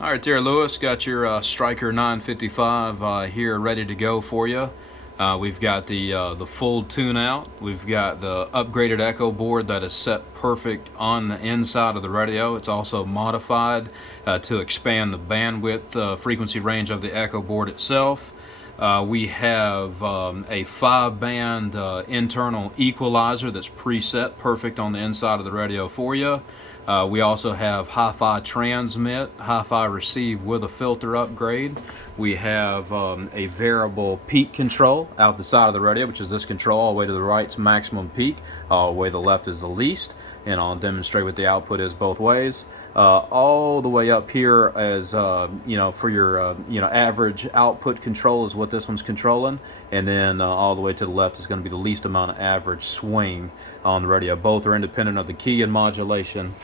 All right there, Lewis. Got your Striker 955 here ready to go for you. We've got the full Tuneout. We've got the upgraded echo board that is set perfect on the inside of the radio. It's also modified to expand the bandwidth frequency range of the echo board itself. We have a 5-band internal equalizer that's preset perfect on the inside of the radio for you. We also have Hifi Transmit, Hifi Recieve with a filter upgrade. We have a variable peak control out the side of the radio, which is this control. All the way to the right's maximum peak, all the way to the left is the least, and I'll demonstrate what the output is both ways. All the way up here as for your average output control is what this one's controlling, and then all the way to the left is going to be the least amount of average swing on the radio. Both are independent of the key and modulation.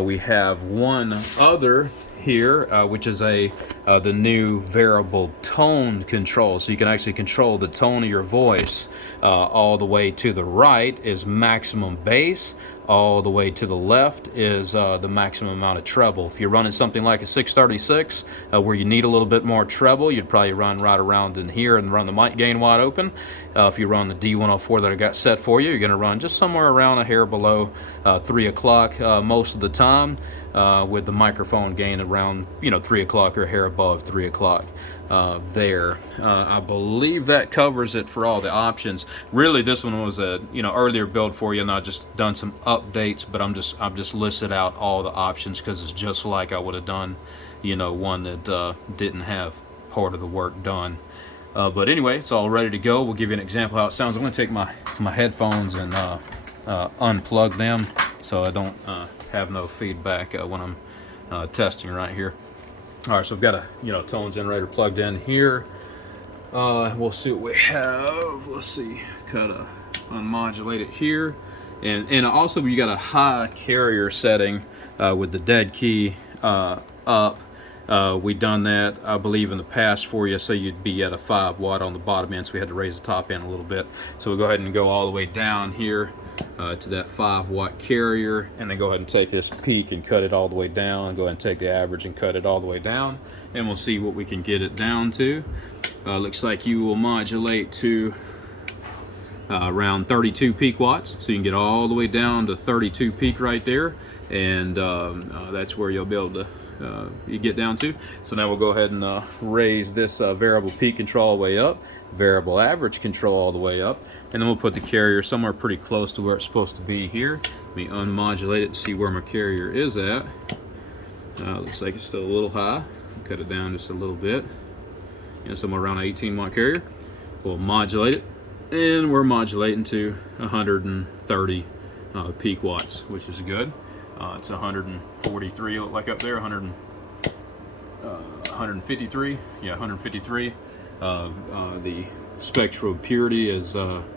We have one other here, which is the new variable tone control, so you can actually control the tone of your voice. All the way to the right is maximum bass. All the way to the left is the maximum amount of treble. If you're running something like a 636 where you need a little bit more treble, you'd probably run right around in here and run the mic gain wide open. If you run the D104 that I got set for you, you're going to run just somewhere around a hair below 3 o'clock most of the time, with the microphone gain around 3 o'clock or a hair above 3 o'clock. There, I believe that covers it for all the options. Really, this one was a earlier build for you, and I've just done some updates, but I've just listed out all the options because it's just like I would have done one that didn't have part of the work done. But anyway, it's all ready to go. We'll give you an example how it sounds. I'm going to take my headphones and unplug them so I don't have no feedback when I'm testing right here. All right, so I've got a tone generator plugged in here. We'll see what we have. Let's see, kind of unmodulate it here, and also you got a high carrier setting with the dead key up. We done that, I believe, in the past for you, so you'd be at a 5 watt on the bottom end, so we had to raise the top end a little bit. So we'll go ahead and go all the way down here to that 5 watt carrier, and then go ahead and take this peak and cut it all the way down, and go ahead and take the average and cut it all the way down, and we'll see what we can get it down to. Looks like you will modulate to around 32 peak watts, so you can get all the way down to 32 peak right there, and that's where you'll be able to you get down to. So now we'll go ahead and raise this variable peak control all the way up, variable average control all the way up, and then we'll put the carrier somewhere pretty close to where it's supposed to be here. Let me unmodulate it and see where my carrier is at. Looks like it's still a little high. Cut it down just a little bit, somewhere around an 18 watt carrier. We'll modulate it, and we're modulating to 130 peak watts, which is good. It's 143, look like up there, 153, yeah, 153. The spectral purity is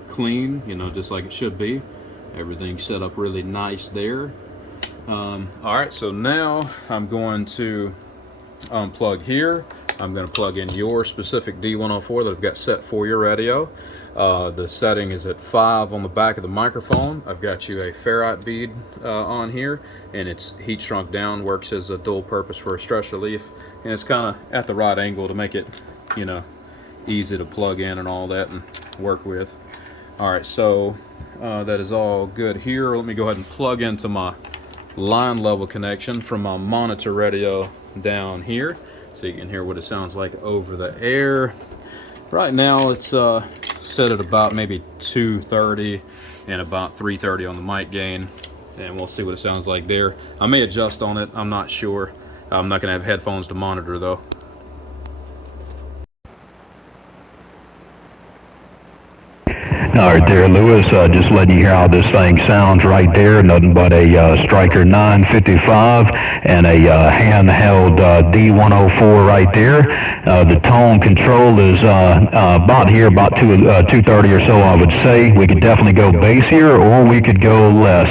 clean, just like it should be. Everything's set up really nice there. All right, so now I'm going to unplug here. I'm going to plug in your specific D104 that I've got set for your radio. The setting is at 5 on the back of the microphone. I've got you a ferrite bead on here, and it's heat shrunk down, works as a dual purpose for a stress relief, and it's kind of at the right angle to make it easy to plug in and all that and work with. All right, so that is all good here. Let me go ahead and plug into my line level connection from my monitor radio down here, so you can hear what it sounds like over the air. Right now it's set at about maybe 230 and about 330 on the mic gain, and we'll see what it sounds like there. I may adjust on it, I'm not sure. I'm not going to have headphones to monitor though. All right there, Lewis, just letting you hear how this thing sounds right there. Nothing but a Striker 955 and a Handheld D104 right there. The tone control is about here, about 230 or so, I would say. We could definitely go bass here, or we could go less,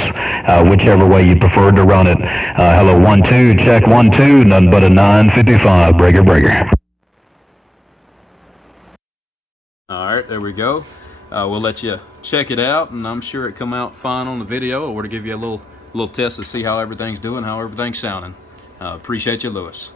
whichever way you prefer to run it. Hello, 1 2, check 1 2, nothing but a 955, breaker. All right, there we go. We'll let you check it out, and I'm sure it come out fine on the video, or to give you a little test to see how everything's doing, how everything's sounding. Appreciate you, Lewis.